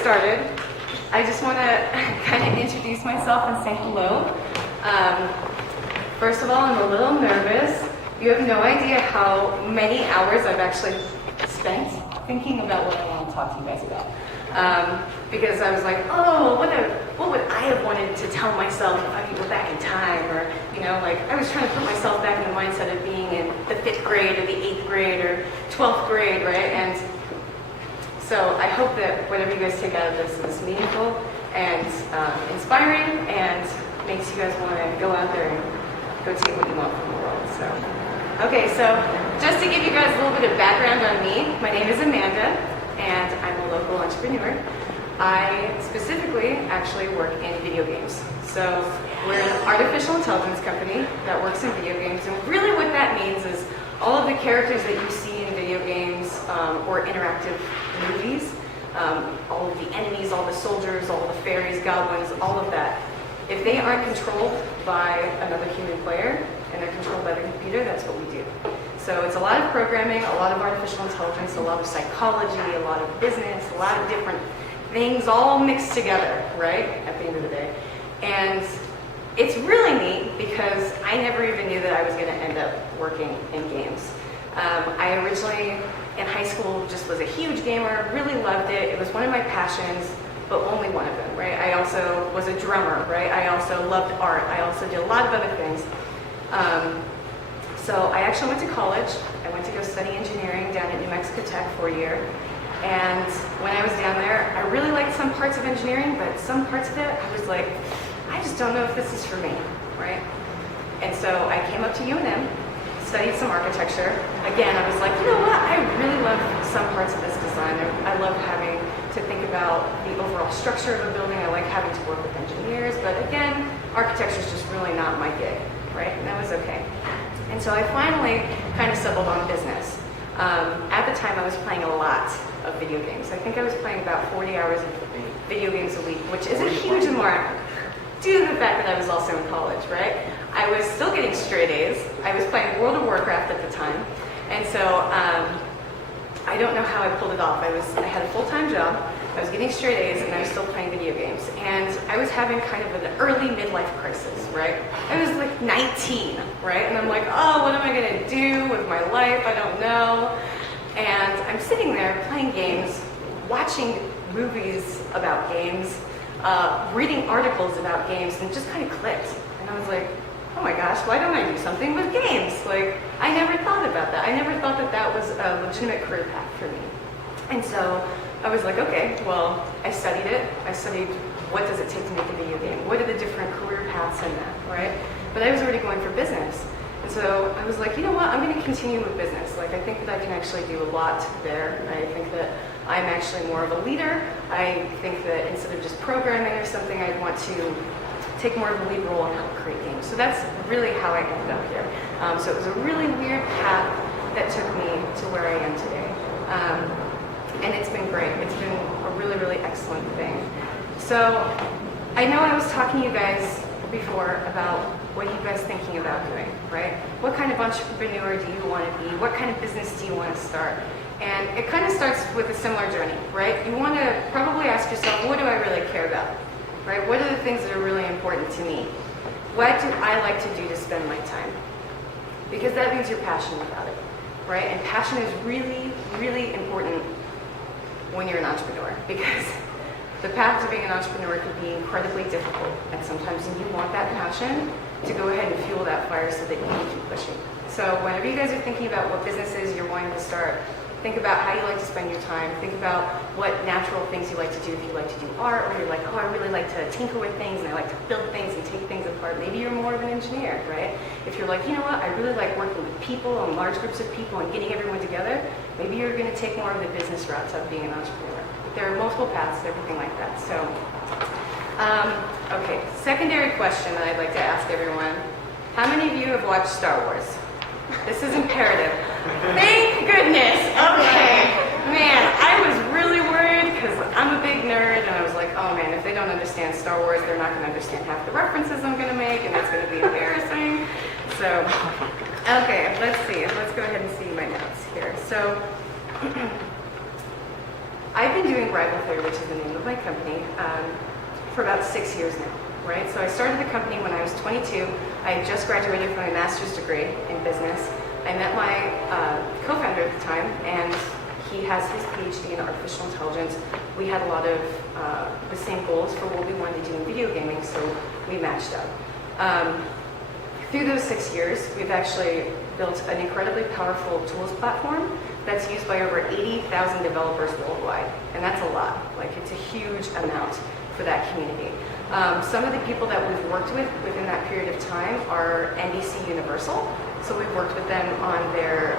started, I just want to kind of introduce myself and say hello. First of all, I'm a little nervous. You have no idea how many hours I've actually spent thinking about what I want to talk to you guys about. Because I was like, oh, what would I have wanted to tell myself if I could go back in time? Or, you know, like I was trying to put myself back in the mindset of being in the 5th grade or the 8th grade or 12th grade, right? And so I hope that whatever you guys take out of this is meaningful and inspiring and makes you guys want to go out there and go take what you want from the world. So, okay, so just to give you guys a little bit of background on me, my name is Amanda, and I'm a local entrepreneur. I specifically actually work in video games. So we're an artificial intelligence company that works in video games, and really what that means is all of the characters that you see in video games or interactive movies, all of the enemies, all the soldiers, all the fairies, goblins, all of that, if they aren't controlled by another human player and they're controlled by the computer, that's what we do. So it's a lot of programming, a lot of artificial intelligence, a lot of psychology, a lot of business, a lot of different things all mixed together, right, at the end of the day. And it's really neat because I never even knew that I was going to end up working in games. I originally, in high school, just was a huge gamer, really loved it. It was one of my passions, but only one of them, right? I also was a drummer, right? I also loved art. I also did a lot of other things. So I actually went to college. I went to go study engineering down at New Mexico Tech for a year. And when I was down there, I really liked some parts of engineering, but some parts of it, I was like, I just don't know if this is for me, right? And so I came up to UNM, studied some architecture. Again, I was like, you know what? I really love some parts of this design. I love having to think about the overall structure of a building. I like having to work with engineers, but again, architecture is just really not my gig, right? And that was okay. And so I finally kind of settled on business. At the time, I was playing a lot of video games. I think I was playing about 40 hours of video games a week, which is a huge amount due to the fact that I was also in college, right? I was still getting straight A's. I was playing World of Warcraft at the time. And so I don't know how I pulled it off. I had a full-time job. I was getting straight A's, and I was still playing video games. And I was having kind of an early midlife crisis, right? I was like 19, right? And I'm like, oh, what am I going to do with my life? I don't know. And I'm sitting there playing games, watching movies about games, reading articles about games, and it just kind of clicked. And I was like, oh my gosh, why don't I do something with games? Like, I never thought about that. I never thought that that was a legitimate career path for me. And so I was like, okay, well, I studied it. I studied what does it take to make a video game? What are the different career paths in that, right? But I was already going for business. And so I was like, you know what, I'm going to continue with business. Like, I think that I can actually do a lot there. I think that I'm actually more of a leader. I think that instead of just programming or something, I'd want to take more of a lead role and help create games. So that's really how I ended up here. So it was a really weird path that took me to where I am today. And it's been great. It's been a really, really excellent thing. So I know I was talking to you guys before about what are you guys thinking about doing, right? What kind of entrepreneur do you want to be? What kind of business do you want to start? And it kind of starts with a similar journey, right? You want to probably ask yourself, what do I really care about, right? What are the things that are really important to me? What do I like to do to spend my time? Because that means you're passionate about it, right? And passion is really, really important when you're an entrepreneur, because the path to being an entrepreneur can be incredibly difficult, and sometimes you want that passion to go ahead and fuel that fire so that you can keep pushing. So whenever you guys are thinking about what businesses you're wanting to start, think about how you like to spend your time. Think about what natural things you like to do. If you like to do art, or you're like, oh, I really like to tinker with things, and I like to build things and take things apart. Maybe you're more of an engineer, right? If you're like, you know what, I really like working with people and large groups of people and getting everyone together, maybe you're going to take more of the business routes of being an entrepreneur. There are multiple paths, everything like that. So, okay, secondary question that I'd like to ask everyone. How many of you have watched Star Wars? This is imperative. Thank goodness. Okay. Man, I was really worried because I'm a big nerd, and I was like, oh man, if they don't understand Star Wars, they're not going to understand half the references I'm going to make, and that's going to be embarrassing. So, okay, let's see. Let's go ahead and see my notes here. So, I've been doing Rival Theory, which is the name of my company, for about 6 years now, right? So I started the company when I was 22. I had just graduated from my master's degree in business. I met my co-founder at the time, and he has his PhD in artificial intelligence. We had a lot of the same goals for what we wanted to do in video gaming, so we matched up. Through those 6 years, we've actually built an incredibly powerful tools platform that's used by over 80,000 developers worldwide. And that's a lot. Like, it's a huge amount for that community. Some of the people that we've worked with within that period of time are NBC Universal. So we've worked with them on their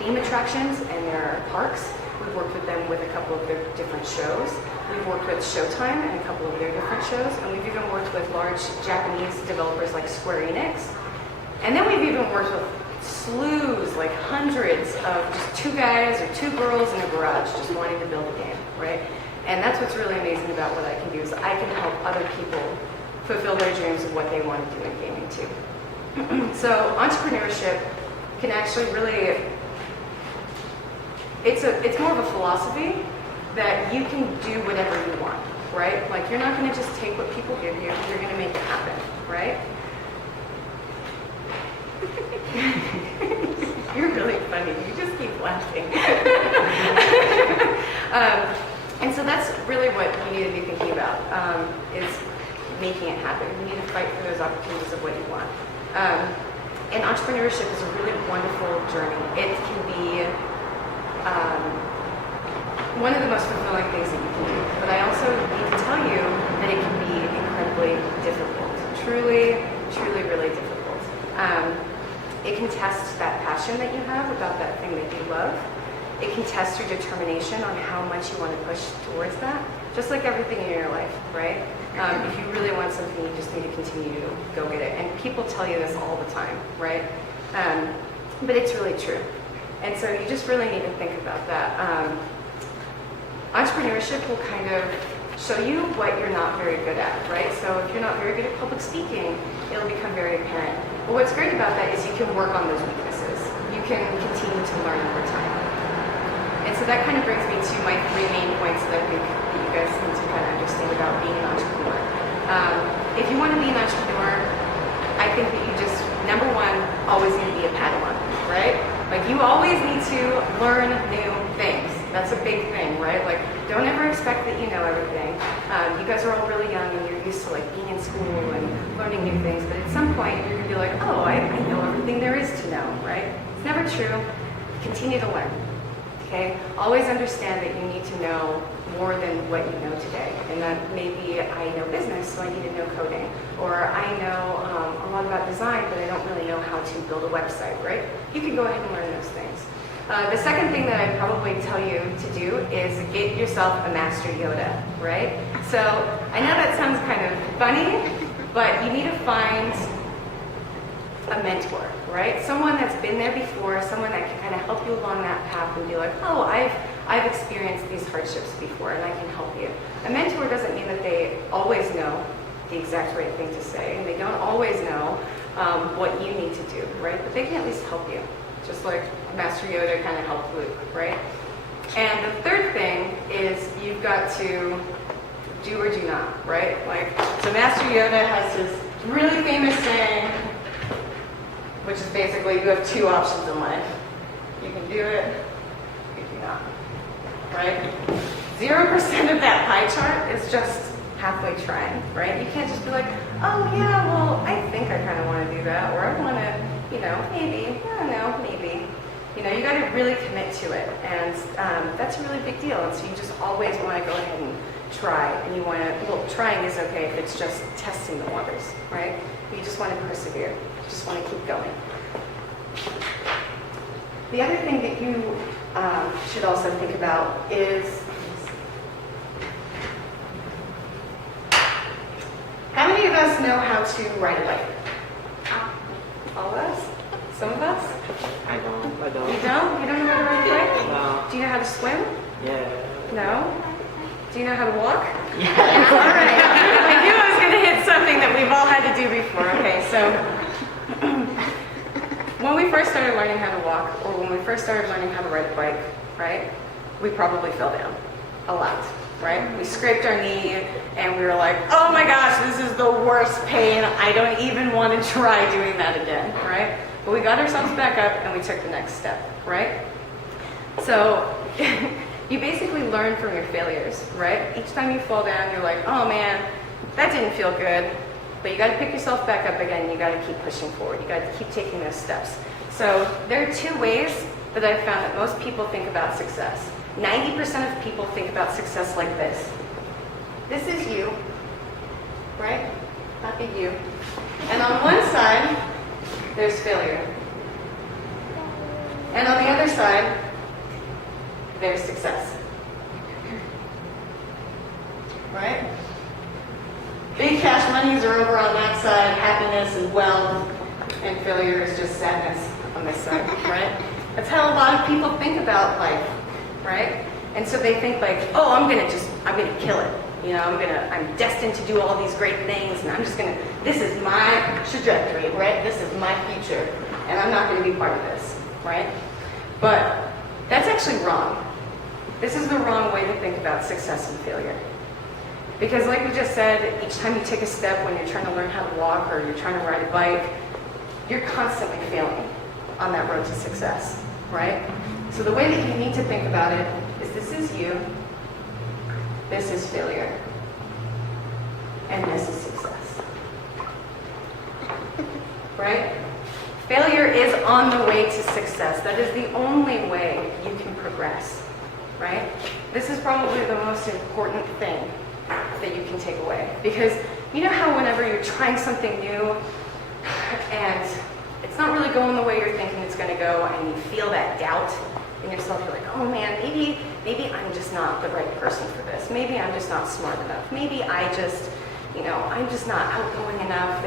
theme attractions and their parks. We've worked with them with a couple of their different shows. We've worked with Showtime and a couple of their different shows. And we've even worked with large Japanese developers like Square Enix. And then we've even worked with slews, like hundreds of just 2 guys or 2 girls in a garage just wanting to build a game, right? And that's what's really amazing about what I can do is I can help other people fulfill their dreams of what they want to do in gaming too. So entrepreneurship can actually really, it's more of a philosophy that you can do whatever you want, right? Like, you're not going to just take what people give you, you're going to make it happen, right? You're really funny. You just keep laughing. And so that's really what you need to be thinking about, is making it happen. You need to fight for those opportunities of what you want. And entrepreneurship is a really wonderful journey. It can be one of the most fulfilling things that you can do. But I also need to tell you that it can be incredibly difficult. Truly, truly, really difficult. It can test that passion that you have about that thing that you love. It can test your determination on how much you want to push towards that, just like everything in your life, right? If you really want something, you just need to continue to go get it. And people tell you this all the time, right? But it's really true. And so you just really need to think about that. Entrepreneurship will kind of show you what you're not very good at, right? So if you're not very good at public speaking, it'll become very apparent. But what's great about that is you can work on those weaknesses. You can continue to learn over time. And so that kind of brings me to my 3 main points that I think that you guys need to kind of understand about being an entrepreneur. If you want to be an entrepreneur, I think that you just, number 1, always need to be a Padawan, right? Like, you always need to learn new things. That's a big thing, right? Like, don't ever expect that you know everything. You guys are all really young and you're used to like being in school and learning new things, but at some point you're gonna be like, oh, I know everything there is to know, right? It's never true. Continue to learn, okay? Always understand that you need to know more than what you know today. And that maybe I know business, so I need to know coding. Or I know a lot about design, but I don't really know how to build a website, right? You can go ahead and learn those things. The second thing that I'd probably tell you to do is get yourself a Master Yoda, right? So I know that sounds kind of funny, but you need to find a mentor, right? Someone that's been there before, someone that can kind of help you along that path and be like, oh, I've experienced these hardships before and I can help you. A mentor doesn't mean that they always know the exact right thing to say, and they don't always know what you need to do, right? But they can at least help you. Just like Master Yoda kind of helped Luke, right? And the third thing is you've got to do or do not, right? Like, so Master Yoda has his really famous saying, which is basically you have 2 options in life. You can do it, you do not, right? 0% of that pie chart is just halfway trying, right? You can't just be like, oh yeah, well, I think I kind of want to do that, or I want to, maybe, I don't know, maybe. You got to really commit to it, and that's a really big deal. And so you just always want to go ahead and try, and you want to, well, trying is okay if it's just testing the waters, right? You just want to persevere, you just want to keep going. The other thing that you should also think about is, how many of us know how to ride a bike? All of us? Some of us? I don't. You don't? You don't know how to ride a bike? No. Do you know how to swim? Yeah. No? Do you know how to walk? Yeah. All right. I knew I was going to hit something that we've all had to do before. Okay, so when we first started learning how to walk, or when we first started learning how to ride a bike, right? we probably fell down a lot, right? We scraped our knee and we were like, oh my gosh, this is the worst pain. I don't even want to try doing that again, right? But we got ourselves back up and we took the next step, right? So you basically learn from your failures, right? Each time you fall down, you're like, oh man, that didn't feel good. But you got to pick yourself back up again. You got to keep pushing forward. You got to keep taking those steps. So there are two ways that I've found that most people think about success. 90% of people think about success like this. This is you, right? Happy you. And on one side, there's failure. And on the other side, there's success. Right? Big cash monies are over on that side, happiness and wealth, and failure is just sadness on this side, right? That's how a lot of people think about life, right? And so they think like, oh, I'm gonna kill it. You know, I'm destined to do all these great things, and this is my trajectory, right? This is my future, and I'm not gonna be part of this, right? But that's actually wrong. This is the wrong way to think about success and failure. Because like we just said, each time you take a step when you're trying to learn how to walk or you're trying to ride a bike, you're constantly failing on that road to success, right? So the way that you need to think about it is this is you, this is failure, and this is success, right? Failure is on the way to success. That is the only way you can progress, right? This is probably the most important thing that you can take away. Because you know how whenever you're trying something new and it's not really going the way you're thinking it's going to go, and you feel that doubt in yourself, you're like, oh man, maybe I'm just not the right person for this. Maybe I'm just not smart enough. Maybe I'm just not outgoing enough.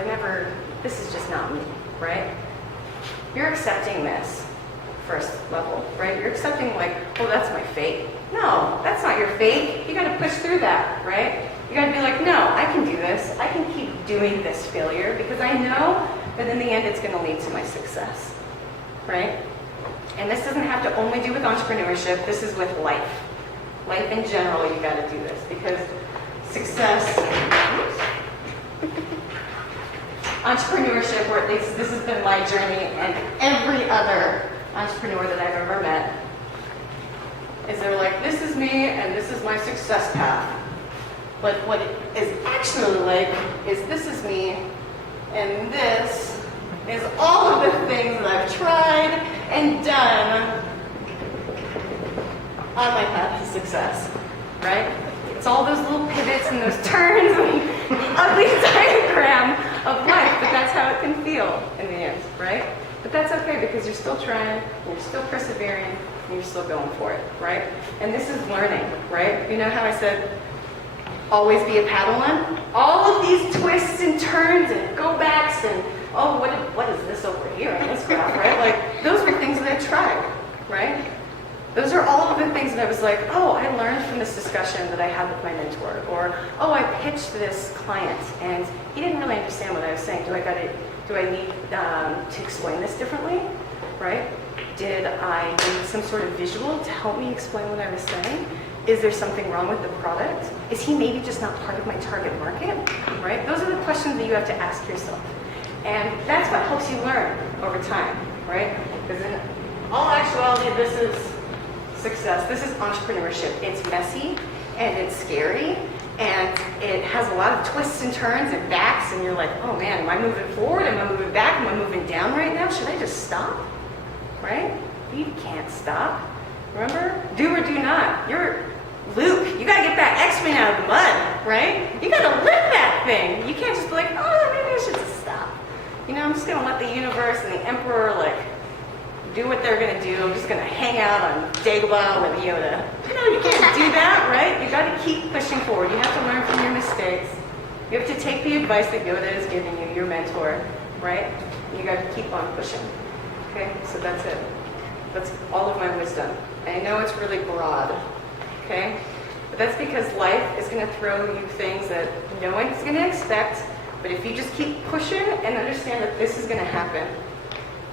This is just not me, right? You're accepting this first level, right? You're accepting like, oh, that's my fate. No, that's not your fate. You got to push through that, right? You got to be like, no, I can do this. I can keep doing this failure because I know that in the end it's going to lead to my success, right? And this doesn't have to only do with entrepreneurship. This is with life. Life in general, you got to do this because success, entrepreneurship, or at least this has been my journey, and every other entrepreneur that I've ever met, is they're like, this is me and this is my success path. But what it is actually like is this is me and this is all of the things that I've tried and done on my path to success, right? It's all those little pivots and those turns and the ugly diagram of life, but that's how it can feel in the end, right? But that's okay because you're still trying, you're still persevering, and you're still going for it, right? And this is learning, right? You know how I said, always be a Padawan? All of these twists and turns and go backs and, oh, what is this over here in this graph, right? Like, those were things that I tried, right? Those are all of the things that I was like, oh, I learned from this discussion that I had with my mentor, or, oh, I pitched this client and he didn't really understand what I was saying. Do I need to explain this differently, right? Did I need some sort of visual to help me explain what I was saying? Is there something wrong with the product? Is he maybe just not part of my target market, right? Those are the questions that you have to ask yourself. And that's what helps you learn over time, right? Because in all actuality, this is success. This is entrepreneurship. It's messy and it's scary and it has a lot of twists and turns and backs, and you're like, oh man, am I moving forward? Am I moving back? Am I moving down right now? Should I just stop? Right? You can't stop. Remember? Do or do not. You're Luke. You gotta get that X-Men out of the mud, right? You gotta lift that thing. You can't just be like, oh, maybe I should just stop. You know, I'm just gonna let the universe and the Emperor do what they're gonna do. I'm just gonna hang out on Dagobah with Yoda. No, you can't do that, right? You gotta keep pushing forward. You have to learn from your mistakes. You have to take the advice that Yoda is giving you, your mentor, right? You gotta keep on pushing. Okay, so that's it. That's all of my wisdom. And I know it's really broad, okay? But that's because life is going to throw you things that no one's going to expect. But if you just keep pushing and understand that this is going to happen,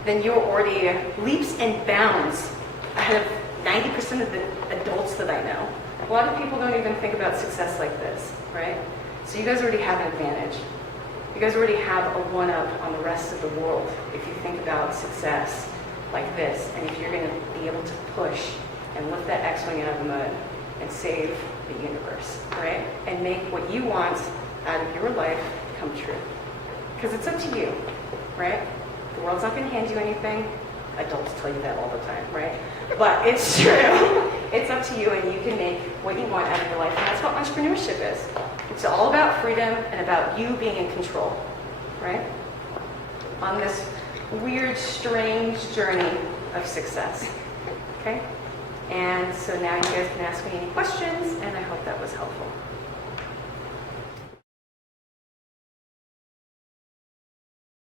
then you're already leaps and bounds ahead of 90% of the adults that I know, a lot of people don't even think about success like this, right? So you guys already have an advantage. You guys already have a one-up on the rest of the world if you think about success like this, and if you're going to be able to push and lift that X-wing out of the mud and save the universe, right? And make what you want out of your life come true. Because it's up to you, right? The world's not going to hand you anything. Adults tell you that all the time, right? But it's true. It's up to you, and you can make what you want out of your life. And that's what entrepreneurship is. It's all about freedom and about you being in control, right? On this weird, strange journey of success, okay? And so now you guys can ask me any questions, and I hope that was helpful.